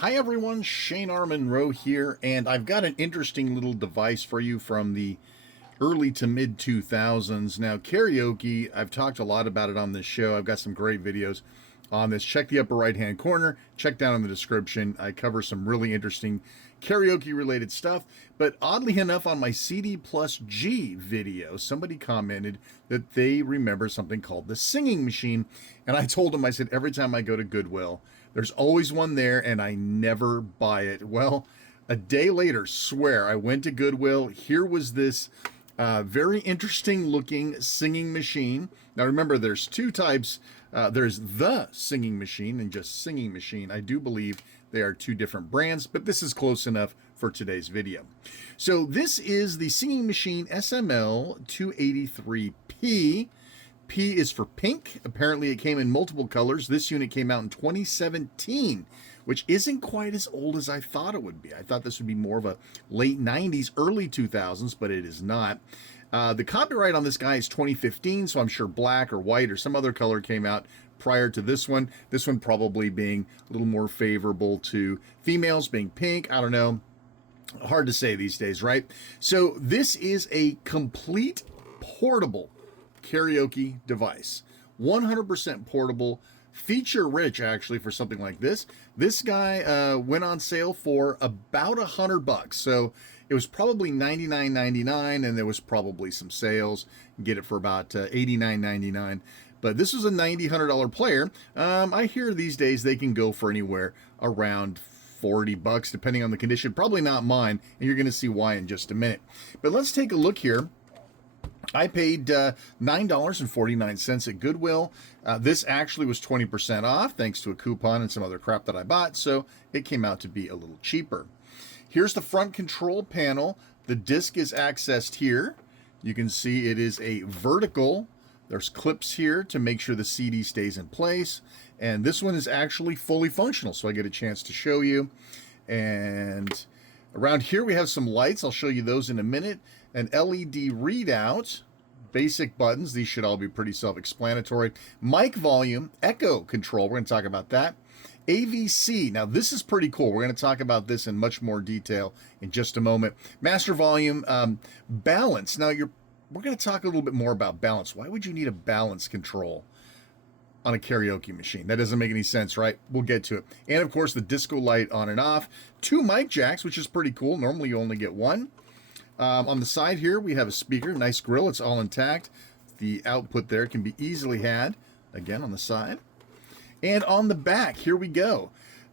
Hi everyone, Shane R. Monroe here, and I've got an interesting little device for you from the early to mid 2000s. Now, karaoke, I've talked a lot about it on this show. I've got some great videos on this. Check the upper right hand corner, check down in the description. I cover some really interesting karaoke related stuff. But oddly enough, on my CD+G video, somebody commented that they remember something called the singing machine. And I told them, I said, every time I go to Goodwill, there's always one there and I never buy it. Well, a day later, swear, I went to Goodwill. Here was this very interesting looking singing machine. Now remember, there's two types. There's the singing machine and just singing machine. I do believe they are two different brands, but this is close enough for today's video. So this is the Singing Machine SML 283P. P is for pink. Apparently it came in multiple colors. This unit came out in 2017, which isn't quite as old as I thought it would be. I thought this would be more of a late 90s, early 2000s, but it is not. The copyright on this guy is 2015, so I'm sure black or white or some other color came out prior to this one. This one probably being a little more favorable to females, being pink. I don't know. Hard to say these days, right? So this is a complete portable karaoke device. 100% portable, feature rich actually for something like this. This guy went on sale for about $100. So it was probably $99.99 and there was probably some sales. You get it for about $89.99. But this was a $100 player. I hear these days they can go for anywhere around $40 depending on the condition. Probably not mine, and you're going to see why in just a minute. But let's take a look here. I paid $9.49 at Goodwill. This actually was 20% off thanks to a coupon and some other crap that I bought, so it came out to be a little cheaper. Here's the front control panel. The disc is accessed here. You can see it is a vertical. There's clips here to make sure the CD stays in place. And this one is actually fully functional, so I get a chance to show you. And around here we have some lights. I'll show you those in a minute. An LED readout, basic buttons. These should all be pretty self-explanatory. Mic volume, echo control. We're going to talk about that. AVC. Now this is pretty cool. We're going to talk about this in much more detail in just a moment. Master volume, balance. Now we're going to talk a little bit more about balance. Why would you need a balance control on a karaoke machine? That doesn't make any sense, right? We'll get to it. And of course the disco light on and off. 2 mic jacks, which is pretty cool. Normally you only get one. On the side here, we have a speaker, nice grill. It's all intact. The output there can be easily had, again, on the side. And on the back, here we go.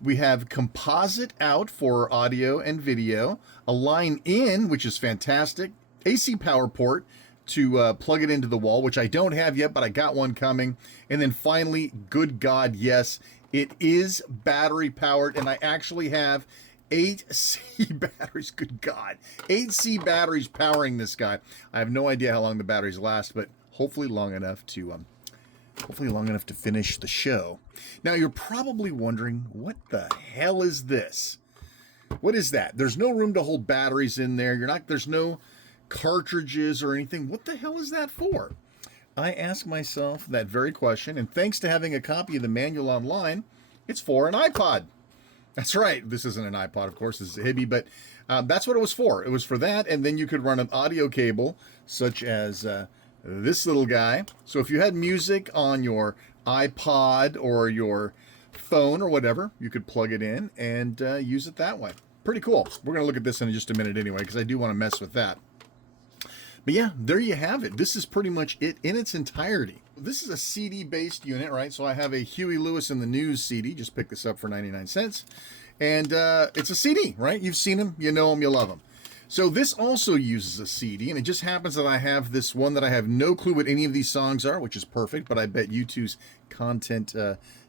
We have composite out for audio and video, a line in, which is fantastic, AC power port to plug it into the wall, which I don't have yet, but I got one coming. And then finally, good God, yes, it is battery powered, and I actually have 8 C batteries, good God, 8 C batteries powering this guy. I have no idea how long the batteries last, but hopefully long enough to finish the show. Now you're probably wondering, what the hell is this? What is that? There's no room to hold batteries in there. There's no cartridges or anything. What the hell is that for? I ask myself that very question, and thanks to having a copy of the manual online, it's for an iPod. That's right. This isn't an iPod, of course. This is a Hiiby, but that's what it was for. It was for that, and then you could run an audio cable, such as this little guy. So if you had music on your iPod or your phone or whatever, you could plug it in and use it that way. Pretty cool. We're going to look at this in just a minute anyway, because I do want to mess with that. But yeah, there you have it. This is pretty much it in its entirety. This is a CD-based unit, right? So I have a Huey Lewis in the News CD. Just pick this up for 99 cents. And it's a CD, right? You've seen them, you know them, you love them. So this also uses a CD, and it just happens that I have this one that I have no clue what any of these songs are, which is perfect, but I bet YouTube's content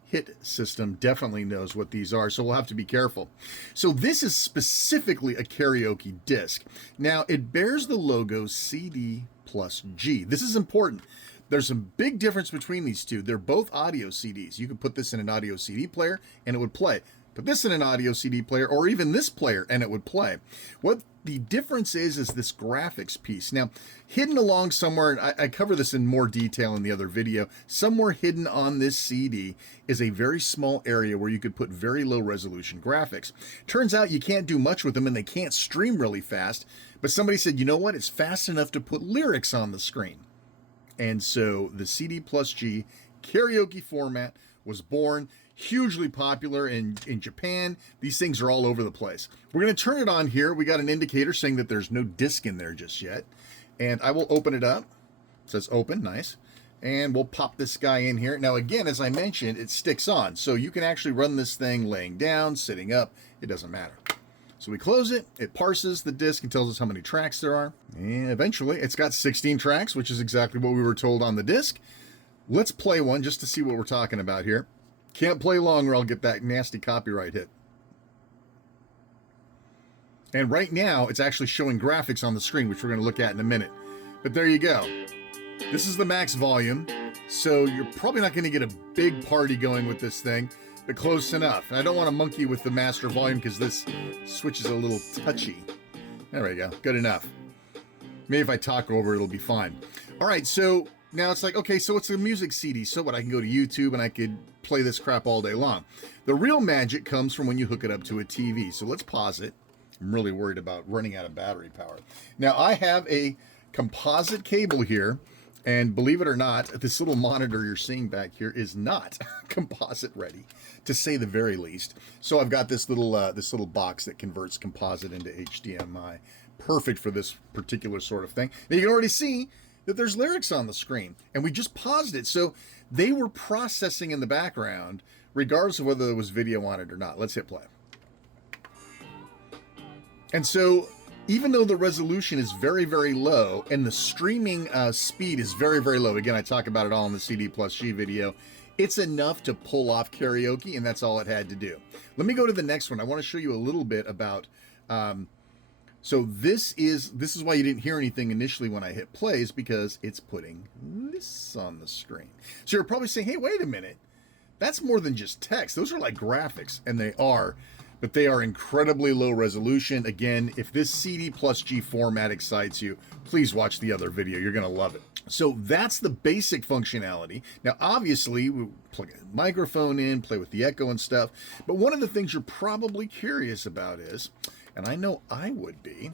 hit system definitely knows what these are, so we'll have to be careful. So this is specifically a karaoke disc. Now it bears the logo CD+G. This is important. There's a big difference between these two. They're both audio CDs. You could put this in an audio CD player and it would play. put this in an audio CD player or even this player and it would play. What the difference is this graphics piece. Now, hidden along somewhere, and I cover this in more detail in the other video, somewhere hidden on this CD is a very small area where you could put very low resolution graphics. Turns out you can't do much with them and they can't stream really fast, but somebody said, you know what, it's fast enough to put lyrics on the screen. And so the CD+G karaoke format was born. Hugely popular in Japan. These things are all over the place. We're going to turn it on here. We got an indicator saying that there's no disc in there just yet. And I will open it up. It says open, nice. And we'll pop this guy in here. Now again, as I mentioned, it sticks on. So you can actually run this thing laying down, sitting up. It doesn't matter. So we close it. It parses the disc and tells us how many tracks there are. And eventually it's got 16 tracks, which is exactly what we were told on the disc. Let's play one just to see what we're talking about here. Can't play long or I'll get that nasty copyright hit. And right now, it's actually showing graphics on the screen, which we're going to look at in a minute. But there you go. This is the max volume, so you're probably not going to get a big party going with this thing, but close enough. And I don't want to monkey with the master volume because this switch is a little touchy. There we go. Good enough. Maybe if I talk over, it'll be fine. All right, so now it's like, okay, so it's a music CD. So what? I can go to YouTube and I could play this crap all day long. The real magic comes from when you hook it up to a TV. So let's pause it. I'm really worried about running out of battery power. Now I have a composite cable here, and believe it or not, this little monitor you're seeing back here is not composite ready, to say the very least. So I've got this little box that converts composite into HDMI. Perfect for this particular sort of thing. Now you can already see that there's lyrics on the screen, and we just paused it. So they were processing in the background, regardless of whether there was video on it or not. Let's hit play. And so even though the resolution is very, very low and the streaming speed is very, very low, again, I talk about it all in the CD+G video, it's enough to pull off karaoke, and that's all it had to do. Let me go to the next one. I want to show you a little bit about... So this is why you didn't hear anything initially when I hit plays, because it's putting this on the screen. So you're probably saying, hey, wait a minute. That's more than just text. Those are like graphics, and they are, but they are incredibly low resolution. Again, if this CD+G format excites you, please watch the other video. You're going to love it. So that's the basic functionality. Now, obviously, we plug a microphone in, play with the echo and stuff. But one of the things you're probably curious about is, and I know I would be,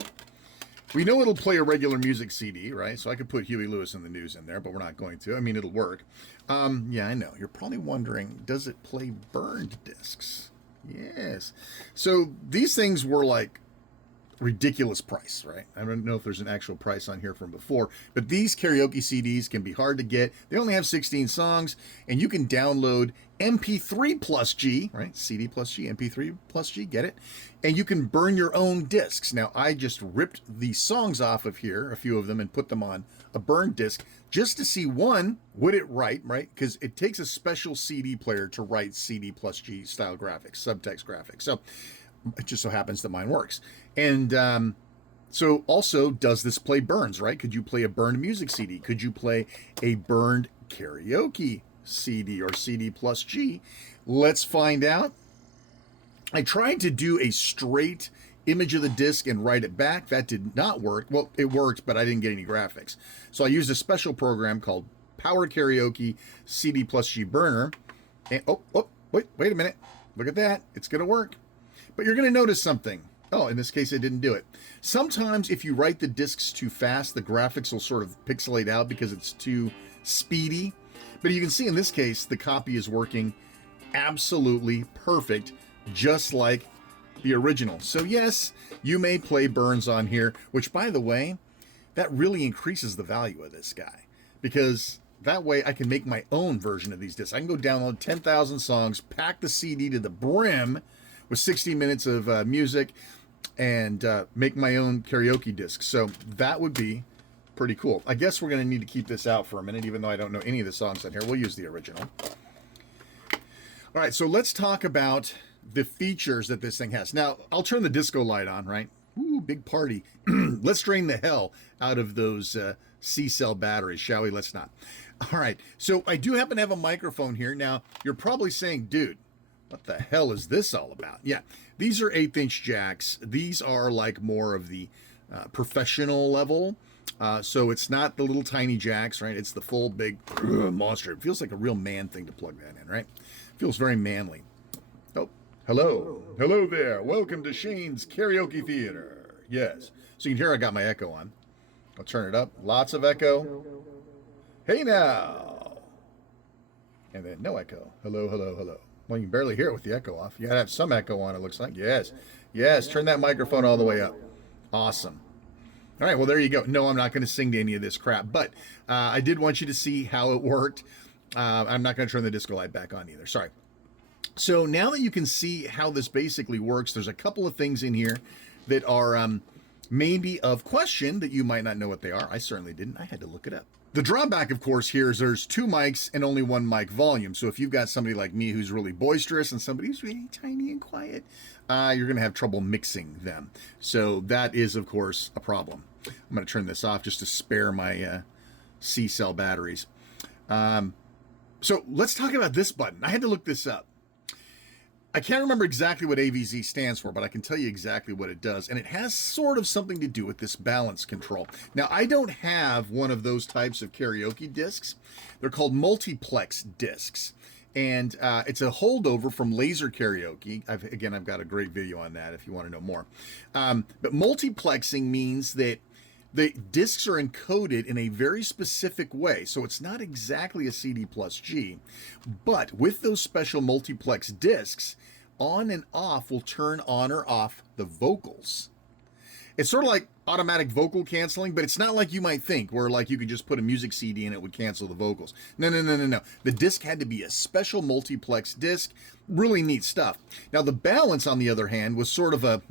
we know it'll play a regular music CD, right? So I could put Huey Lewis and the News in there, but we're not going to. I mean, it'll work. Yeah, I know. You're probably wondering, does it play burned discs? Yes. So these things were like ridiculous price, right? I don't know if there's an actual price on here from before, but these karaoke CDs can be hard to get. They only have 16 songs, and you can download MP3+G, right? CD+G, MP3+G, get it? And you can burn your own discs. Now, I just ripped the songs off of here, a few of them, and put them on a burned disc just to see, one, would it write, right? Because it takes a special CD player to write CD+G style graphics, subtext graphics. So it just so happens that mine works. And so also, does this play burns, right? Could you play a burned music CD? Could you play a burned karaoke CD or CD+G? Let's find out. I tried to do a straight image of the disc and write it back. That did not work. Well, it worked, but I didn't get any graphics. So I used a special program called Power Karaoke CD+G Burner. And wait a minute. Look at that. It's going to work. But you're going to notice something. Oh, in this case, it didn't do it. Sometimes if you write the discs too fast, the graphics will sort of pixelate out because it's too speedy. But you can see in this case, the copy is working absolutely perfect, just like the original. So yes, you may play burns on here, which, by the way, that really increases the value of this guy, because that way I can make my own version of these discs. I can go download 10,000 songs, pack the CD to the brim with 60 minutes of music, and make my own karaoke disc. So that would be pretty cool. I guess we're going to need to keep this out for a minute, even though I don't know any of the songs on here. We'll use the original. All right, so let's talk about the features that this thing has. Now, I'll turn the disco light on, right? Ooh, big party. Let's drain the hell out of those C-cell batteries, shall we? Let's not. All right, so I do happen to have a microphone here. Now, you're probably saying, dude, What the hell is this all about? Yeah, these are 1/8" jacks. These are like more of the professional level. So it's not the little tiny jacks, right? It's the full big monster. It feels like a real man thing to plug that in, right? Feels very manly. Oh, hello. Hello there. Welcome to Shane's Karaoke Theater. Yes. So you can hear I got my echo on. I'll turn it up. Lots of echo. Hey now. And then no echo. Hello, hello, hello. Well, you can barely hear it with the echo off. You gotta have some echo on, it looks like. Yes. Yes. Turn that microphone all the way up. Awesome. All right, well, there you go. No, I'm not going to sing to any of this crap, but I did want you to see how it worked. I'm not going to turn the disco light back on either. Sorry. So now that you can see how this basically works, there's a couple of things in here that are maybe of question that you might not know what they are. I certainly didn't. I had to look it up. The drawback, of course, here is there's 2 mics and only 1 mic volume. So if you've got somebody like me who's really boisterous and somebody who's really tiny and quiet, you're going to have trouble mixing them. So that is, of course, a problem. I'm going to turn this off just to spare my C-cell batteries. So let's talk about this button. I had to look this up. I can't remember exactly what AVZ stands for, but I can tell you exactly what it does. And it has sort of something to do with this balance control. Now, I don't have one of those types of karaoke discs. They're called Multiplex discs. And it's a holdover from laser karaoke. I've got a great video on that if you want to know more. But multiplexing means that the discs are encoded in a very specific way. So it's not exactly a CD+G, but with those special multiplex discs, on and off will turn on or off the vocals. It's sort of like automatic vocal canceling, but it's not like you might think, where like you could just put a music CD and it would cancel the vocals. No. The disc had to be a special multiplex disc. Really neat stuff. Now the balance, on the other hand, was sort of a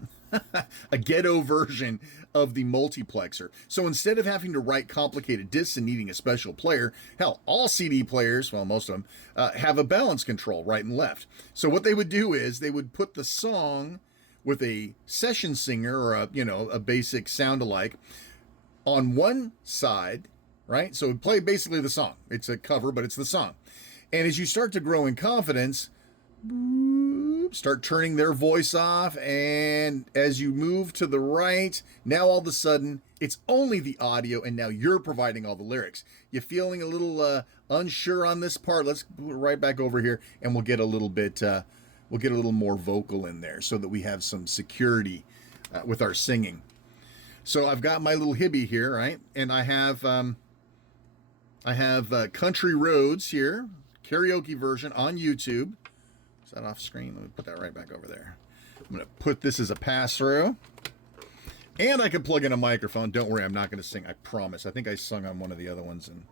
ghetto version of the multiplexer. So instead of having to write complicated discs and needing a special player, hell, all CD players, well, most of them, have a balance control right and left. So what they would do is they would put the song with a session singer or a basic sound alike on one side, right? So it would play basically the song. It's a cover, but it's the song. And as you start to grow in confidence, start turning their voice off, and as you move to the right, now all of a sudden it's only the audio, and now you're providing all the lyrics. You feeling a little unsure on this part? Let's put it right back over here, and we'll get a little bit we'll get a little more vocal in there so that we have some security with our singing. So I've got my little Hiiby here, right? And I have Country Roads here, karaoke version on YouTube. Is that off screen? Let me put that right back over there. I'm going to put this as a pass-through. And I can plug in a microphone. Don't worry, I'm not going to sing. I promise. I think I sung on one of the other ones and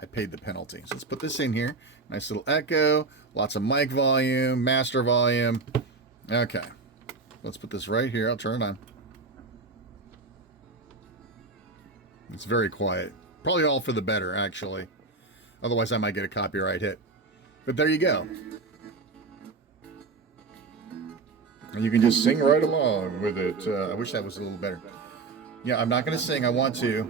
I paid the penalty. So let's put this in here. Nice little echo. Lots of mic volume, master volume. Okay. Let's put this right here. I'll turn it on. It's very quiet. Probably all for the better, actually. Otherwise, I might get a copyright hit. But there you go. And you can just sing right along with it. I wish that was a little better. Yeah, I'm not going to sing. I want to.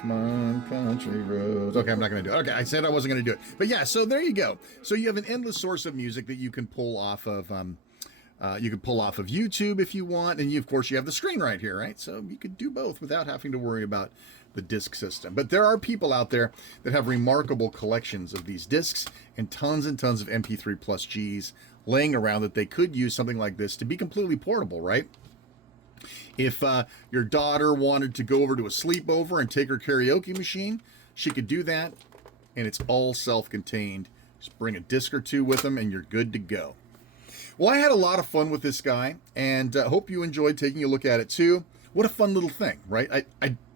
Come on, country roads. Okay, I'm not going to do it. Okay, I said I wasn't going to do it. But yeah, so there you go. So you have an endless source of music that you can pull off of. You can pull off of YouTube if you want, and of course you have the screen right here, right? So you could do both without having to worry about the disc system. But there are people out there that have remarkable collections of these discs and tons of MP3+Gs laying around that they could use something like this to be completely portable, right? If your daughter wanted to go over to a sleepover and take her karaoke machine, she could do that, and it's all self-contained. Just bring a disc or two with them, and you're good to go. Well, I had a lot of fun with this guy, and hope you enjoyed taking a look at it too. What a fun little thing, right?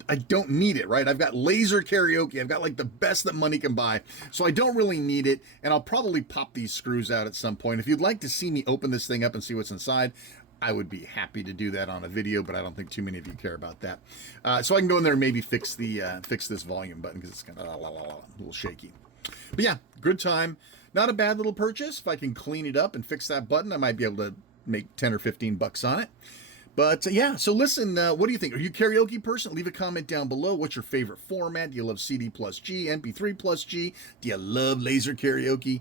I don't need it, right? I've got laser karaoke. I've got like the best that money can buy. So I don't really need it. And I'll probably pop these screws out at some point. If you'd like to see me open this thing up and see what's inside, I would be happy to do that on a video, but I don't think too many of you care about that. So I can go in there and maybe fix this volume button because it's kind of a little shaky. But yeah, good time. Not a bad little purchase. If I can clean it up and fix that button, I might be able to make 10 or 15 bucks on it. But yeah, so listen, what do you think? Are you a karaoke person? Leave a comment down below. What's your favorite format? Do you love CD+G, MP3+G? Do you love laser karaoke?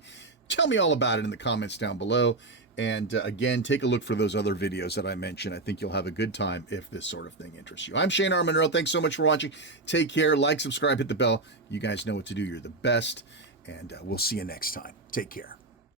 tell me all about it in the comments down below. And again, take a look for those other videos that I mentioned. I think you'll have a good time if this sort of thing interests you. I'm Shane R. Monroe. Thanks so much for watching. Take care. Like, subscribe, hit the bell. You guys know what to do. You're the best. And we'll see you next time. Take care.